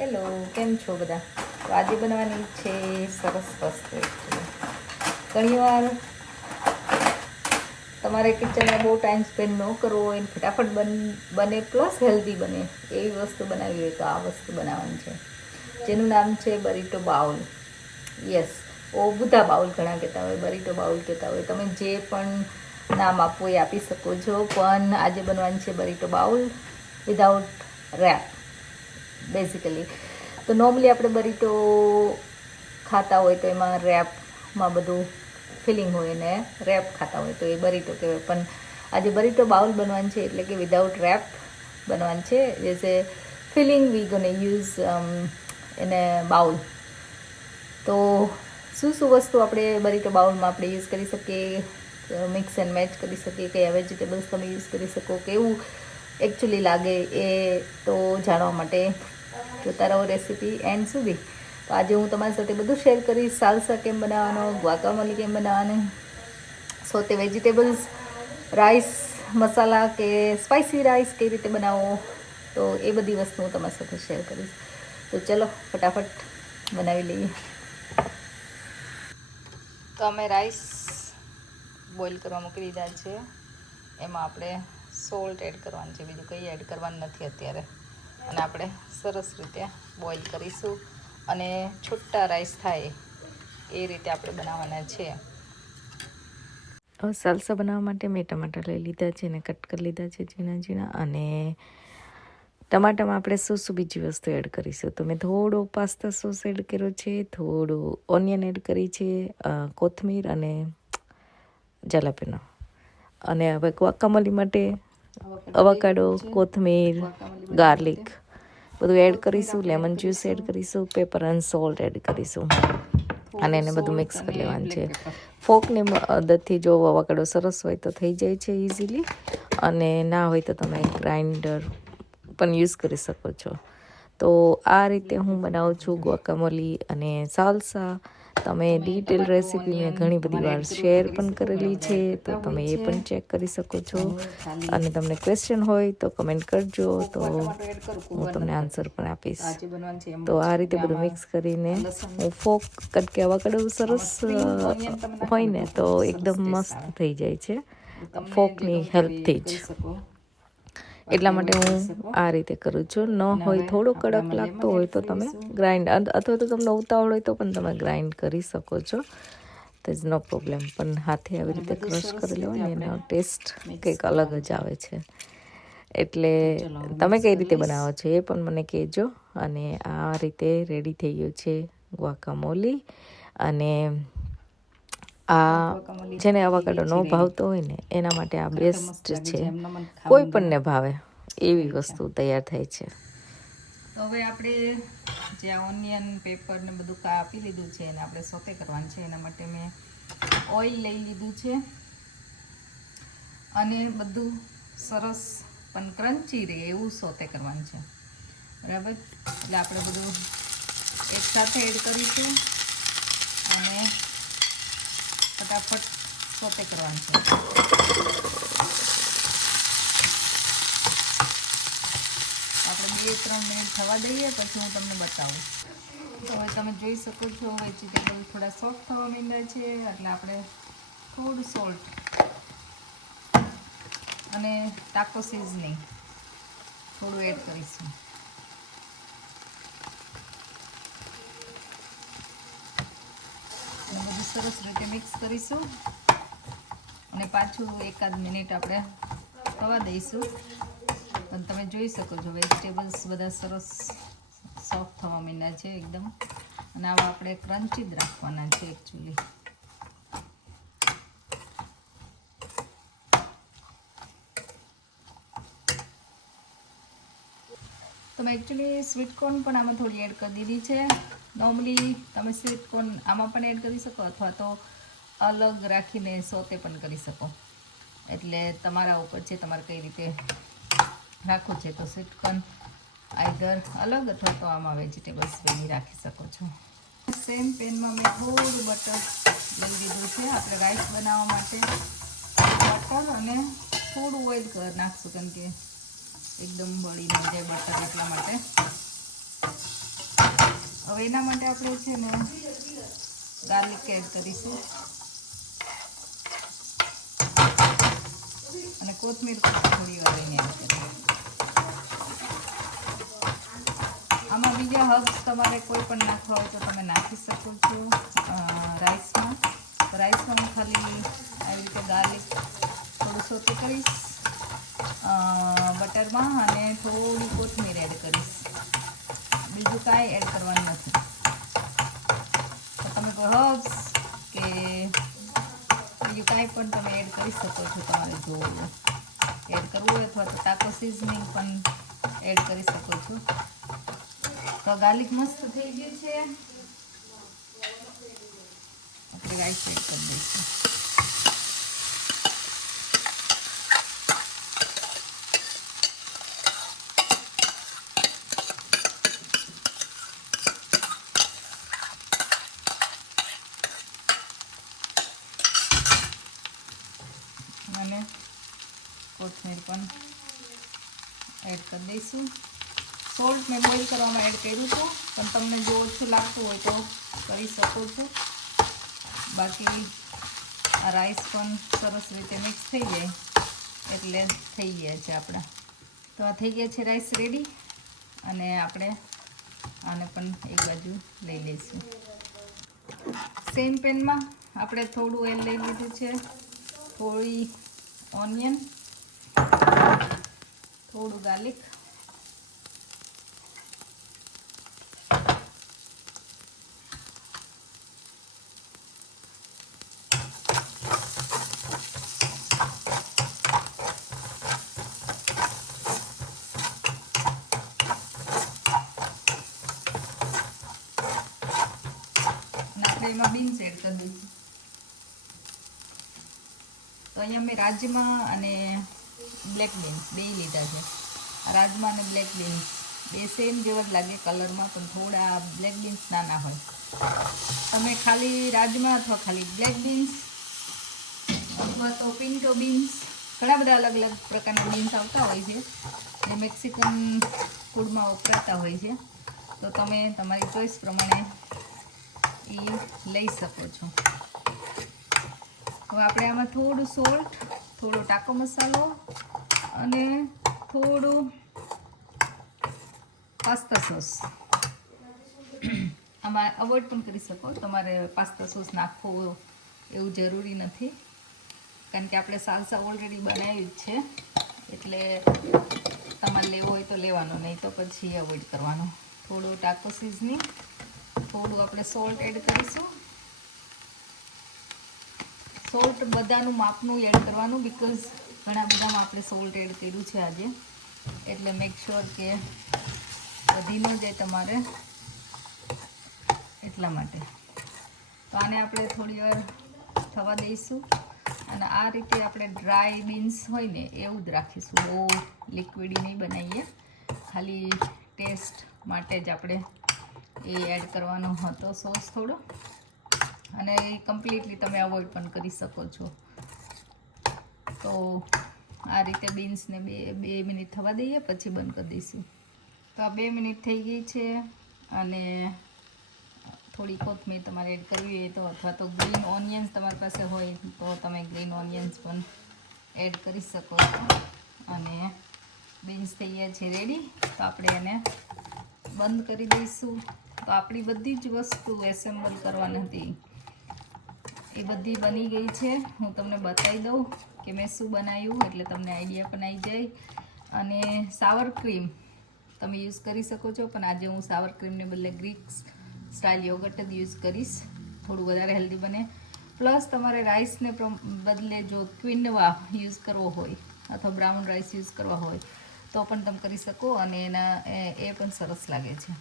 Hello, કેમ છો બધા? તો આજે બનાવવાની છે સરસ વસ્તુ. ઘણીવાર તમારે કિચનમાં બહુ ટાઈમ સ્પેન્ડ ન કરવો હોય, ફટાફટ બને પ્લસ હેલ્ધી બને એવી વસ્તુ બનાવી હોય તો આ વસ્તુ બનાવવાની છે, જેનું નામ છે બરીટો બાઉલ. યસ, ઓ બુધા બાઉલ ઘણા કહેતા હોય, બરીટો બાઉલ કહેતા હોય, તમે જે પણ નામ આપવું એ આપી શકો છો. પણ આજે બનવાની છે burrito bowl without wrap basically. તો નોર્મલી આપણે બરીટો ખાતા હોય તો એમાં રેપમાં બધું ફિલિંગ હોય ને રેપ ખાતા હોય તો એ બરીટો કહેવાય. પણ આજે બરીટો બાઉલ બનવાનું છે, એટલે કે વિધાઉટ રેપ બનવાનું છે. જેસે ફિલિંગ વી ગોને યુઝ એને બાઉલ. તો શું વસ્તુ આપણે બરીટો બાઉલમાં આપણે યુઝ કરી શકીએ, મિક્સ એન્ડ મેચ કરી શકીએ, કયા વેજીટેબલ્સ તમે યુઝ કરી શકો, કેવું એકચ્યુઅલી લાગે એ તો જાણવા માટે જોતા રહો રેસીપી એન્ડ સુધી. તો આજે હું તમારી સાથે બધું શેર કરીશ. સાલસા કેમ બનાવવાનો, ગ્વાકામોલી કેમ બનાવવાની, સો તે વેજીટેબલ્સ, રાઈસ મસાલા કે સ્પાઇસી રાઈસ કઈ રીતે બનાવો, તો એ બધી વસ્તુ હું તમારી સાથે શેર કરીશ. તો ચલો ફટાફટ બનાવી લઈએ. તો અમે રાઈસ બોઇલ કરવા મૂકી દીધા છે. એમાં આપણે સોલ્ટ એડ કરવાનું છે, બીજું કંઈ એડ કરવાનું નથી અત્યારે. અને આપણે સરસ રીતે બોઇલ કરીશું અને છૂટા રાઈસ થાય એ રીતે આપણે બનાવવાના છે. સાલસા બનાવવા માટે મેં ટમાટર લઈ લીધા છે અને કટ કરી લીધા છે ઝીણા ઝીણા. અને ટમાટામાં આપણે શું બીજી વસ્તુ એડ કરીશું, તો મેં થોડો પાસ્તા સોસ એડ કર્યો છે, થોડું ઓનિયન એડ કરી છે, કોથમીર અને જલાપીનો. અને હવે ગ્વાકામોલી માટે અવાકાડો, કોથમીર, ગાર્લિક બધું એડ કરીશું, લેમન જ્યુસ એડ કરીશું, પેપર એન્ડ સોલ્ટ એડ કરીશું અને એને બધું મિક્સ કરી લેવાનું છે. ફોકની મદદથી જો અવાકાડો સરસ હોય તો થઈ જાય છે ઇઝીલી, અને ના હોય તો તમે ગ્રાઇન્ડર પણ યુઝ કરી શકો છો. તો આ રીતે હું બનાવું છું ગ્વાકામોલી અને સાલ્સા. તમે ડિટેલ રેસીપી મેં ઘણી બધી વાર શેર પણ કરેલી છે, તો તમે એ પણ ચેક કરી શકો છો. અને તમને ક્વેશ્ચન હોય તો કમેન્ટ કરજો, તો હું તમને આન્સર પણ આપીશ. તો આ રીતે બધું મિક્સ કરીને હું ફોક કટકે અવાકાડો સરસ હોય ને તો એકદમ મસ્ત થઈ જાય છે ફોકની હેલ્પથી જ. એટલા માટે હું આ રીતે કરું છું. ન હોય થોડો કડક લાગતો હોય તો તમે ગ્રાઇન્ડ, અથવા તો તમને ઉતાવળ હોય તો પણ તમે ગ્રાઇન્ડ કરી શકો છો. તો ઇઝ નો પ્રોબ્લેમ. પણ હાથે આવી રીતે ક્રશ કરી લો ને એનો ટેસ્ટ કંઈક અલગ જ આવે છે. એટલે તમે કઈ રીતે બનાવો છો એ પણ મને કહેજો. અને આ રીતે રેડી થઈ ગયું છે ગ્વાકામોલી. અને આ જેને અવાકાડો ન ભાવતો હોય ને એના માટે આ બેસ્ટ છે. કોઈ પણને ભાવે એવી વસ્તુ તૈયાર થાય છે. તો હવે આપણે જે આ ઓનિયન, પેપર ને બધું કાપી લીધું છે એને આપણે સોતે કરવાનું છે. એના માટે મેં ઓઇલ લઈ લીધું છે અને બધું સરસ પણ ક્રન્ચી રહે એવું સોતે કરવાનું છે, બરાબર. એટલે આપણે બધું એકસાથે એડ કરીશું અને ફટાફટ સોતે કરવાનું છે. આપણે 2-3 મિનિટ થવા દઈએ, પછી હું તમને બતાવું. તો હવે તમે જોઈ શકો છો વેજીટેબલ થોડા સોફ્ટ થવા માંડ્યા છે, એટલે આપણે થોડું સોલ્ટ અને ટાકો સિઝનિંગ થોડું એડ કરીશું. અને બધું સરસ રીતે મિક્સ કરીશું અને પાછું 1-આધ મિનિટ આપણે થવા દઈશું. પણ તમે જોઈ શકો છો વેજીટેબલ્સ બધા સરસ સોફ્ટ થવા માંડ્યા છે એકદમ. અને આવા આપણે ક્રન્ચી જ રાખવાના છે એકચ્યુઅલી. તો મેં એકચ્યુઅલી સ્વીટકોર્ન પણ આમાં થોડી એડ કરી દીધી છે. નોર્મલી તમે સ્વીટકોર્ન આમાં પણ એડ કરી શકો, અથવા તો અલગ રાખીને સોતે પણ કરી શકો. એટલે તમારા ઉપર છે તમારે કઈ રીતે રાખવું છે. તો સ્વીટકોર્ન આઈધર અલગ અથવા તો આમાં વેજીટેબલ્સ બની રાખી શકો છો. સેમ પેનમાં મેં થોડું બટર લઈ લીધું છે. આપણે રાઈસ બનાવવા માટે બટર અને થોડું ઓઇલ નાખશું, કેમ કે એકદમ બળી ન જાય બટર, એટલા માટે. હવે એના માટે આપણે છે ને ગાર્લિક એડ કરીશું અને કોથમીર થોડી વાર એને એડ કરીએ. આમાં બીજા હર્બ્સ તમારે કોઈ પણ નાખવા હોય તો તમે નાખી શકો છો રાઈસમાં. રાઈસમાં હું ખાલી આવી રીતે ગાર્લિક થોડું સોતે કરીશ બટરમાં અને થોડી કોથમીર એડ કરીશ. બીજું કાંઈ એડ કરવાનું નથી. તો તમે કોઈ હર્બ્સ કે બીજું કાંઈ પણ તમે એડ કરી શકો છો. તમારે જો એડ કરવું હોય અથવા તો ટાકો સિઝનિંગ પણ એડ કરી શકો છો. તો ગાર્લિક મસ્ત થઈ ગયું છે. આપણે રાઈસ એડ કરી દઈશું. અને કોથમીર પણ એડ કરી દઈશું. સોલ્ટ મેં બોઇલ કરવામાં એડ કર્યું હતું, પણ તમને જો ઓછું લાગતું હોય તો કરી શકો છો. બાકી આ રાઈસ પણ સરસ રીતે મિક્સ થઈ જાય એટલે થઈ ગયા છે આપણા. તો આ થઈ ગયા છે રાઈસ રેડી. અને આપણે આને પણ એક બાજુ લઈ લઈશું. સેમ પેનમાં આપણે થોડું ઓઇલ લઈ લીધું છે, થોડી ઓનિયન, થોડું ગાર્લિક, એમાં બીન્સ એડ કરી દઈશું. તો અહીંયા મેં રાજમા અને બ્લેક બીન્સ બે લીધા છે. રાજમા અને બ્લેક બીન્સ બે સેમ જેવા જ લાગે કલરમાં, પણ થોડા બ્લેક બીન્સ નાના હોય. તમે ખાલી રાજમા અથવા ખાલી બ્લેક બીન્સ અથવા તો પિન્ટો બીન્સ, ઘણા બધા અલગ અલગ પ્રકારના બીન્સ આવતા હોય છે જે મેક્સિકન ફૂડમાં વપરાતા હોય છે. તો તમે તમારી ચોઈસ પ્રમાણે એ લઈ શકો છો. હવે આપણે આમાં થોડું સોલ્ટ, થોડો ટાકો મસાલો અને થોડું પાસ્તા સોસ આમાં અવોઇડ પણ કરી શકો. તમારે પાસ્તા સોસ નાખવો એવું જરૂરી નથી, કારણ કે આપણે સાલસા ઓલરેડી બનાવી જ છે, એટલે તમારે લેવો હોય તો લેવાનો, નહીં તો પછી અવોઇડ કરવાનો. થોડું ટાકો સિઝનિંગ, થોડું આપણે સોલ્ટ એડ કરીશું. સોલ્ટ બધાનું માપનું એડ કરવાનું, બિકોઝ ઘણા બધામાં આપણે સોલ્ટ એડ કર્યું છે આજે, એટલે મેક શ્યોર કે વધી ન જાય તમારે, એટલા માટે. તો આને આપણે થોડી વાર થવા દઈશું. અને આ રીતે આપણે ડ્રાય બીન્સ હોય ને એવું જ રાખીશું. બહુ લિક્વિડી નહીં બનાવીએ, ખાલી ટેસ્ટ માટે જ આપણે એ એડ કરવાનો હતો સોસ થોડો. અને એ કમ્પ્લીટલી તમે અવોઇડ પણ કરી શકો છો. તો આ રીતે બીન્સને બે મિનિટ થવા દઈએ, પછી બંધ કરી દઈશું. તો આ 2 મિનિટ થઈ ગઈ છે. અને થોડી કોથમીર તમારે એડ કરવી હોય તો, અથવા તો ગ્રીન ઓનિયન્સ તમારી પાસે હોય તો તમે ગ્રીન ઓનિયન્સ પણ એડ કરી શકો છો. અને બીન્સ થઈ ગયા છે રેડી. તો આપણે એને બંધ કરી દઈશું. તો આપણી બધી જ વસ્તુ એસેમ્બલ કરવાની હતી એ બધી બની ગઈ છે. હું તમને બતાવી દઉં કે મેં શું બનાવ્યું, એટલે તમને આઈડિયા પણ આવી જાય. અને સાવર ક્રીમ તમે યુઝ કરી શકો છો, પણ આજે હું સાવર ક્રીમને બદલે ગ્રીક સ્ટાઇલ યોગર્ટ જ યુઝ કરીશ. થોડું વધારે હેલ્ધી બને. પ્લસ તમારે રાઈસને બદલે જો ક્વિનોવા યુઝ કરવો હોય અથવા બ્રાઉન રાઈસ યુઝ કરવા હોય તો પણ તમે કરી શકો, અને એ પણ સરસ લાગે છે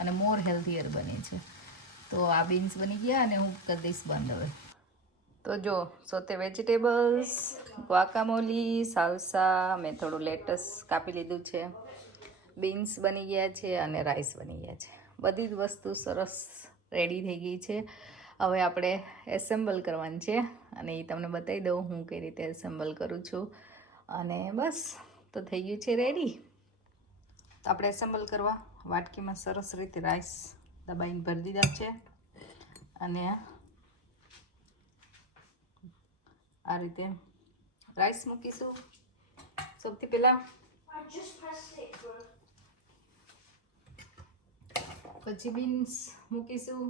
અને મોર હેલ્ધીયર બને છે. તો આ બીન્સ બની ગયા અને હું કરી દઈશ બંધ હવે. તો જો સોતે વેજીટેબલ્સ, ગ્વાકામોલી, સાલ્સા, મેં થોડું લેટસ કાપી લીધું છે, બીન્સ બની ગયા છે અને રાઈસ બની ગયા છે. બધી જ વસ્તુ સરસ રેડી થઈ ગઈ છે. હવે આપણે એસેમ્બલ કરવાનું છે અને એ તમને બતાવી દઉં હું કઈ રીતે એસેમ્બલ કરું છું. અને બસ તો થઈ ગયું છે રેડી. તો આપણે એસેમ્બલ કરવા વાટકીમાં સરસ રીતે રાઈસ દબાઈને ભરી દીધા છે અને આ રીતે રાઈસ મૂકીશું સૌથી પહેલા, પછી બીન્સ મૂકીશું,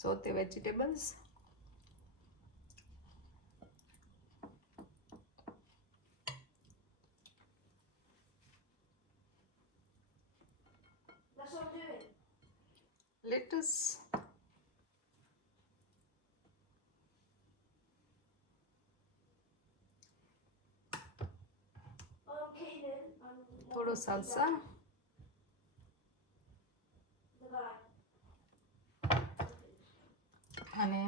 sauté vegetables, lettuce, થોડો salsa, અને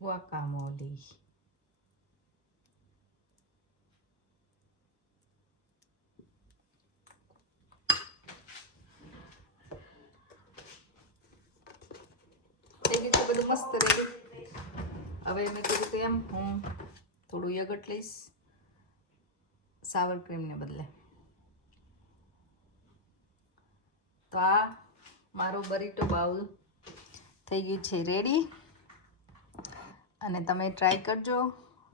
guacamole. થઈ ગયું બધું મસ્ત રેડી. હવે મેં કીધું કે એમ હું થોડું યગટ લઈશ સાવર ક્રીમને બદલે. તો આ મારો બરીટો બાઉલ થઈ ગયું છે રેડી. અને તમે ટ્રાય કરજો.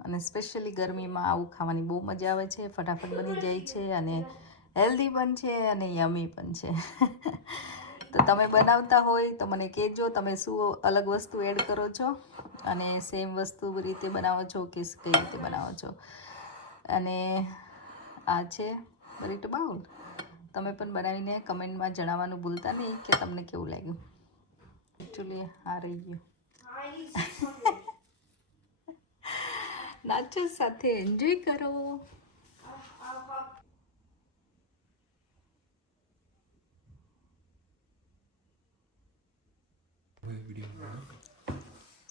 અને સ્પેશિયલી ગરમીમાં આવું ખાવાની બહુ મજા આવે છે, ફટાફટ બની જાય છે અને હેલ્ધી પણ છે અને યમી પણ છે. તો તમે બનાવતા હોય તો મને કહેજો તમે શું અલગ વસ્તુ એડ કરો છો અને સેમ વસ્તુ રીતે બનાવો છો કે કઈ રીતે બનાવો છો. અને આ છે બરીટો બાઉલ. તમે પણ બનાવીને કમેન્ટમાં જણાવવાનું ભૂલતા નહીં કે તમને કેવું લાગ્યું. એકચ્યુઅલી આ રહી ગયું. નાચો સાથે એન્જોય કરો.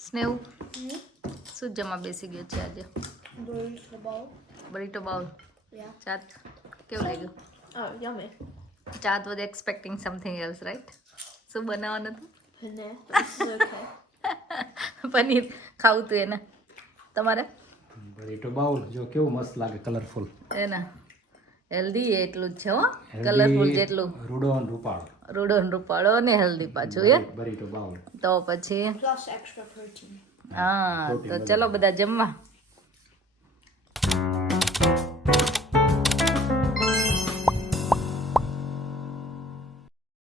સ્નેહ શું જમા બેસી ગયો છે આજે? Burrito bowl. ચાટ કેવું લાગ્યું? Oh, yummy. Chaat was expecting something else right? શું બનાવવાનું હતું? Paneer. This is okay. Paneer ખાવું તું એને. તમારે બરીટો બાઉલ જો કેવું મસ્ત લાગે, કલરફુલ. એના હેલ્ધી એટલું જ છે હો, કલરફુલ જેટલું. રૂડો અને રૂપાળો. રૂડો ને રૂપાળો ને હેલ્ધી પાછું એ. Burrito bowl. તો પછી Plus extra protein. હા તો ચલો બધા જમવા.